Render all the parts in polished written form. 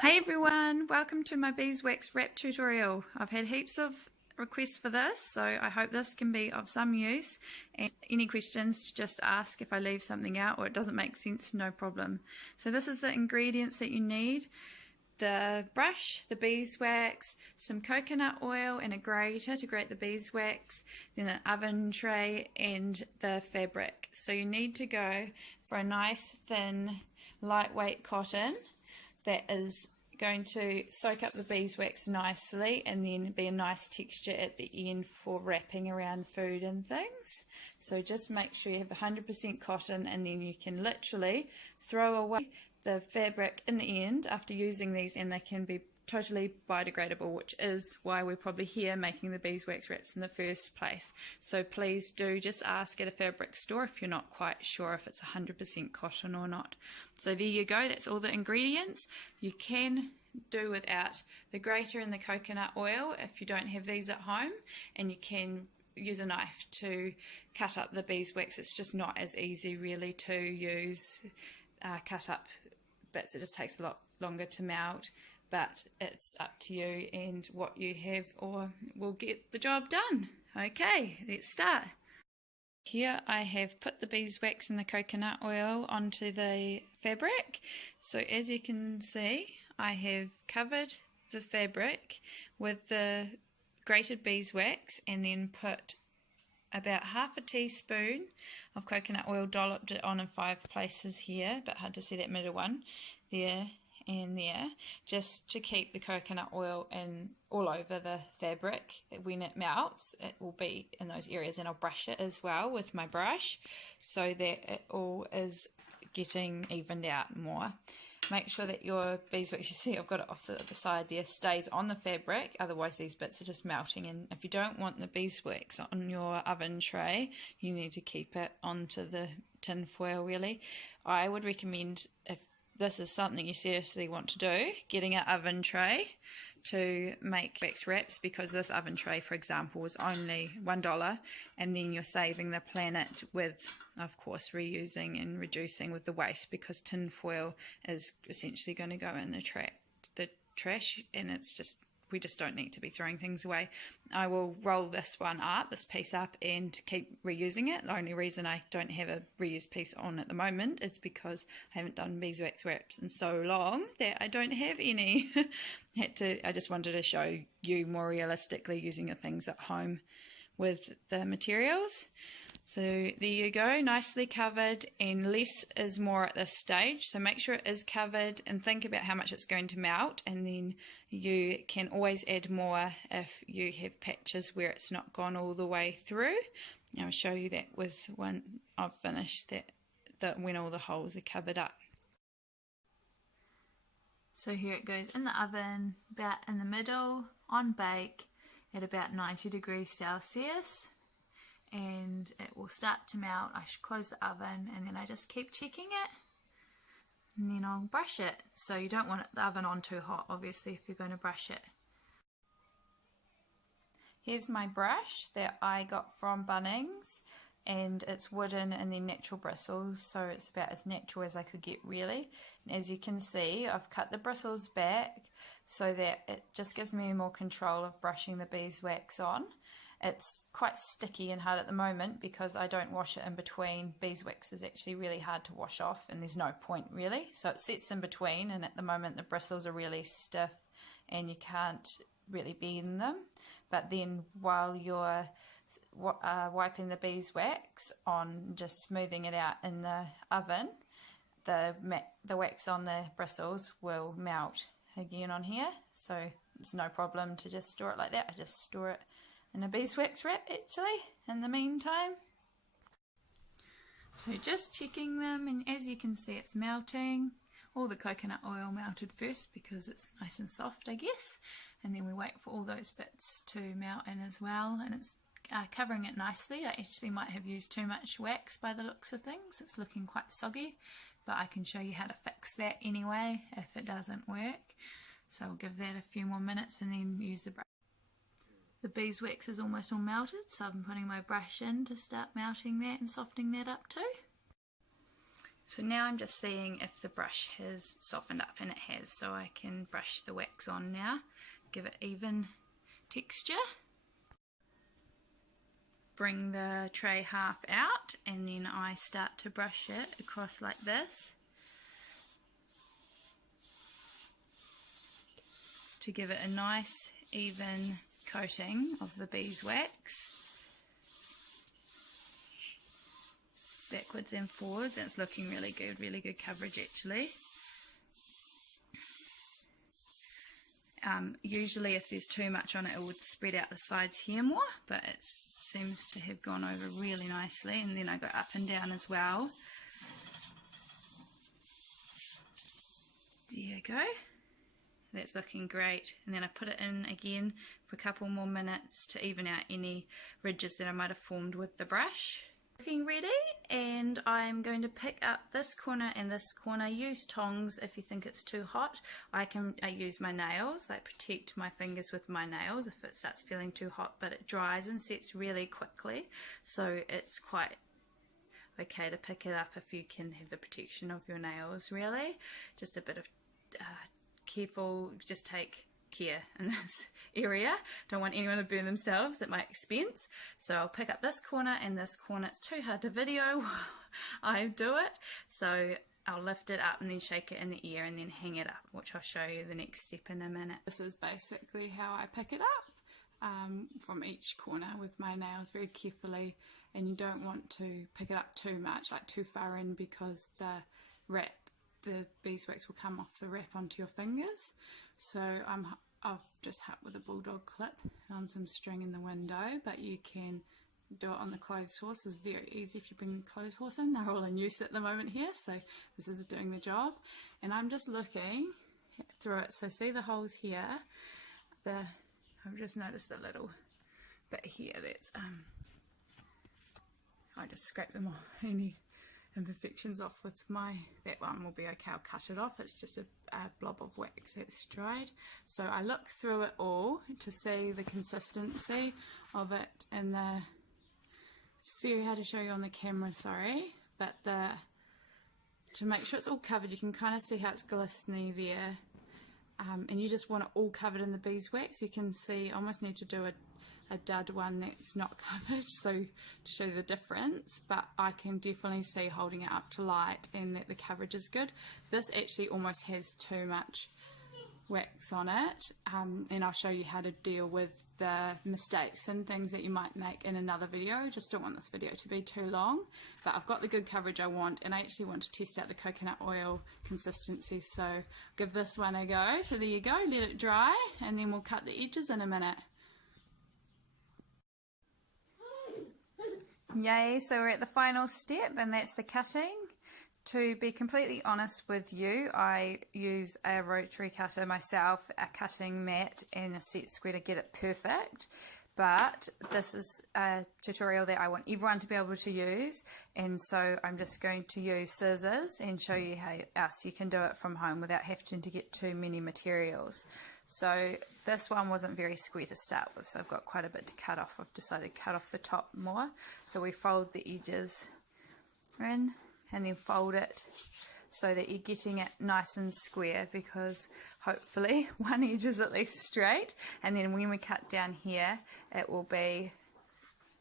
Hey everyone, welcome to my beeswax wrap tutorial. I've had heaps of requests for this, so I hope this can be of some use, and any questions just ask. If I leave something out or it doesn't make sense, no problem. So this is the ingredients that you need: the brush, the beeswax, some coconut oil and a grater to grate the beeswax, then an oven tray and the fabric. So you need to go for a nice thin lightweight cotton that is going to soak up the beeswax nicely and then be a nice texture at the end for wrapping around food and things. So just make sure you have 100% cotton, and then you can literally throw away the fabric in the end after using these, and they can be totally biodegradable, which is why we're probably here making the beeswax wraps in the first place. So please do just ask at a fabric store if you're not quite sure if it's 100% cotton or not. So there you go, that's all the ingredients. You can do without the grater and the coconut oil if you don't have these at home, and you can use a knife to cut up the beeswax. It's just not as easy really to use cut up bits. It just takes a lot longer to melt, but it's up to you and what you have, or we'll get the job done. Okay, let's start. Here I have put the beeswax and the coconut oil onto the fabric. So as you can see, I have covered the fabric with the grated beeswax and then put about half a teaspoon of coconut oil, dolloped it on in 5 places here, but hard to see that middle one there and there, just to keep the coconut oil in all over the fabric. When it melts, it will be in those areas, and I'll brush it as well with my brush so that it all is getting evened out more. Make sure that your beeswax, you see I've got it off the other side there, stays on the fabric, otherwise these bits are just melting. And if you don't want the beeswax on your oven tray, you need to keep it onto the tin foil really. I would recommend, if this is something you seriously want to do, getting an oven tray to make wax wraps, because this oven tray, for example, was only $1, and then you're saving the planet with, of course, reusing and reducing with the waste, because tin foil is essentially going to go in the trash, and it's just, we just don't need to be throwing things away. I will roll this piece up and keep reusing it. The only reason I don't have a reused piece on at the moment is because I haven't done beeswax wraps in so long that I don't have any. I just wanted to show you more realistically using the things at home with the materials. So there you go, nicely covered, and less is more at this stage. So make sure it is covered and think about how much it's going to melt, and then you can always add more if you have patches where it's not gone all the way through. I'll show you that with one I've finished, that when all the holes are covered up. So here it goes in the oven, about in the middle, on bake at about 90 degrees Celsius. And it will start to melt. I should close the oven, and then I just keep checking it, and then I'll brush it. So you don't want the oven on too hot, obviously, if you're going to brush it. Here's my brush that I got from Bunnings, and it's wooden and then natural bristles, so it's about as natural as I could get really. And as you can see, I've cut the bristles back so that it just gives me more control of brushing the beeswax on. It's quite sticky and hard at the moment because I don't wash it in between. Beeswax is actually really hard to wash off, and there's no point really. So it sits in between, and at the moment the bristles are really stiff and you can't really bend them. But then while you're wiping the beeswax on, just smoothing it out in the oven, the wax on the bristles will melt again on here. So it's no problem to just store it like that. I just store it in a beeswax wrap actually in the meantime. So just checking them, and as you can see it's melting. All the coconut oil melted first because it's nice and soft, I guess, and then we wait for all those bits to melt in as well, and it's covering it nicely. I actually might have used too much wax by the looks of things. It's looking quite soggy, but I can show you how to fix that anyway if it doesn't work. So I'll give that a few more minutes and then use the brush. The beeswax is almost all melted, so I'm putting my brush in to start melting that and softening that up too. So now I'm just seeing if the brush has softened up, and it has, so I can brush the wax on now, give it even texture. Bring the tray half out, and then I start to brush it across like this to give it a nice even coating of the beeswax. Backwards and forwards, and it's looking really good coverage actually. Usually if there's too much on it, it would spread out the sides here more, but it seems to have gone over really nicely. And then I go up and down as well. There you go. That's looking great. And then I put it in again for a couple more minutes to even out any ridges that I might have formed with the brush. Looking ready, and I'm going to pick up this corner and this corner. Use tongs if you think it's too hot. I use my nails. I protect my fingers with my nails if it starts feeling too hot, but it dries and sets really quickly, so it's quite okay to pick it up if you can have the protection of your nails. Really, just a bit of careful, just take care in this area. Don't want anyone to burn themselves at my expense. So I'll pick up this corner and this corner. It's too hard to video I do it, so I'll lift it up and then shake it in the air and then hang it up, which I'll show you the next step in a minute. This is basically how I pick it up, from each corner with my nails very carefully, and you don't want to pick it up too much, like too far in, because the beeswax will come off the wrap onto your fingers. So I've just helped with a bulldog clip on some string in the window, but you can do it on the clothes horse. It's very easy if you bring the clothes horse in. They're all in use at the moment here, so this is doing the job. And I'm just looking through it. So see the holes here? I've just noticed a little bit here that's I just scrape them off. Any imperfections off with that one will be okay. I'll cut it off. It's just a blob of wax that's dried. So I look through it all to see the consistency of it, and it's very hard to show you on the camera, sorry, but to make sure it's all covered, you can kind of see how it's glistening there, and you just want it all covered in the beeswax. You can see, almost need to do a dud one that's not covered, so to show you the difference, but I can definitely see holding it up to light and that the coverage is good. This actually almost has too much wax on it, and I'll show you how to deal with the mistakes and things that you might make in another video. Just don't want this video to be too long, but I've got the good coverage I want, and I actually want to test out the coconut oil consistency, so give this one a go. So there you go, let it dry, and then we'll cut the edges in a minute. Yay, so we're at the final step, and that's the cutting. To be completely honest with you, I use a rotary cutter myself, a cutting mat and a set square to get it perfect, but this is a tutorial that I want everyone to be able to use, and so I'm just going to use scissors and show you how else you can do it from home without having to get too many materials. So this one wasn't very square to start with, so I've got quite a bit to cut off. I've decided to cut off the top more. So we fold the edges in and then fold it so that you're getting it nice and square, because hopefully one edge is at least straight, and then when we cut down here it will be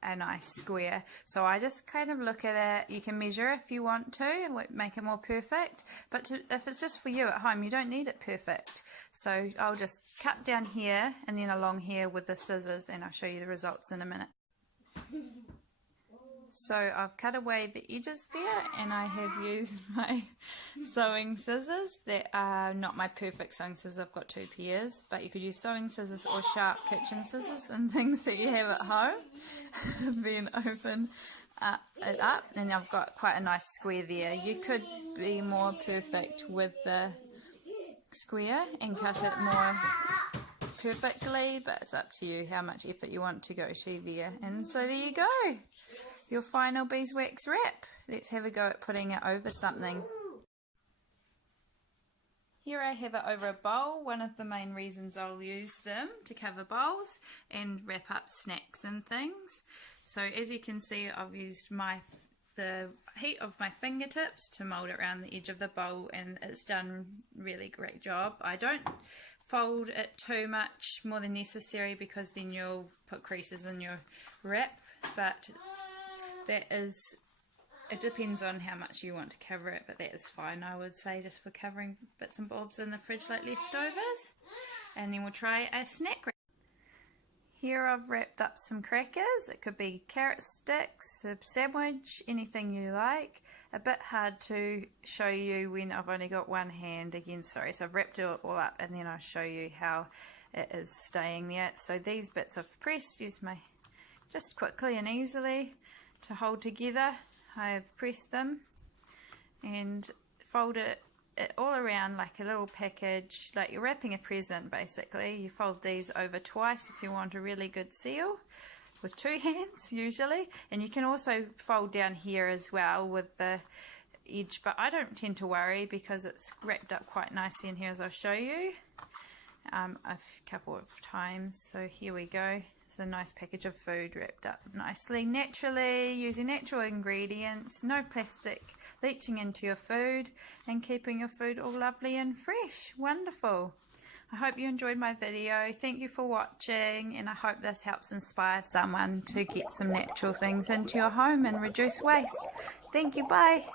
a nice square. So I just kind of look at it. You can measure if you want to, make it more perfect, but if it's just for you at home, you don't need it perfect. So I'll just cut down here and then along here with the scissors, and I'll show you the results in a minute. So I've cut away the edges there, and I have used my sewing scissors that are not my perfect sewing scissors. I've got 2 pairs, but you could use sewing scissors or sharp kitchen scissors and things that you have at home. Then open it up, and I've got quite a nice square there. You could be more perfect with the square and cut it more perfectly, but it's up to you how much effort you want to go to there. And so there you go, your final beeswax wrap. Let's have a go at putting it over something. Here I have it over a bowl. One of the main reasons I'll use them to cover bowls and wrap up snacks and things. So as you can see, I've used my the heat of my fingertips to mold it around the edge of the bowl, and it's done really great job. I don't fold it too much more than necessary because then you'll put creases in your wrap, but that is, it depends on how much you want to cover it, but that is fine, I would say, just for covering bits and bobs in the fridge like leftovers. And then we'll try a snack wrap. Here I've wrapped up some crackers. It could be carrot sticks, a sandwich, anything you like. A bit hard to show you when I've only got one hand again, sorry. So I've wrapped it all up and then I'll show you how it is staying there. So these bits I've pressed, use my, just quickly and easily to hold together. I've pressed them and folded it all around like a little package, like you're wrapping a present basically. You fold these over twice if you want a really good seal, with two hands usually, and you can also fold down here as well with the edge, but I don't tend to worry because it's wrapped up quite nicely in here, as I'll show you a couple of times. So here we go. It's a nice package of food wrapped up nicely, naturally, using natural ingredients, no plastic leaching into your food, and keeping your food all lovely and fresh. Wonderful. I hope you enjoyed my video. Thank you for watching, and I hope this helps inspire someone to get some natural things into your home and reduce waste. Thank you. Bye.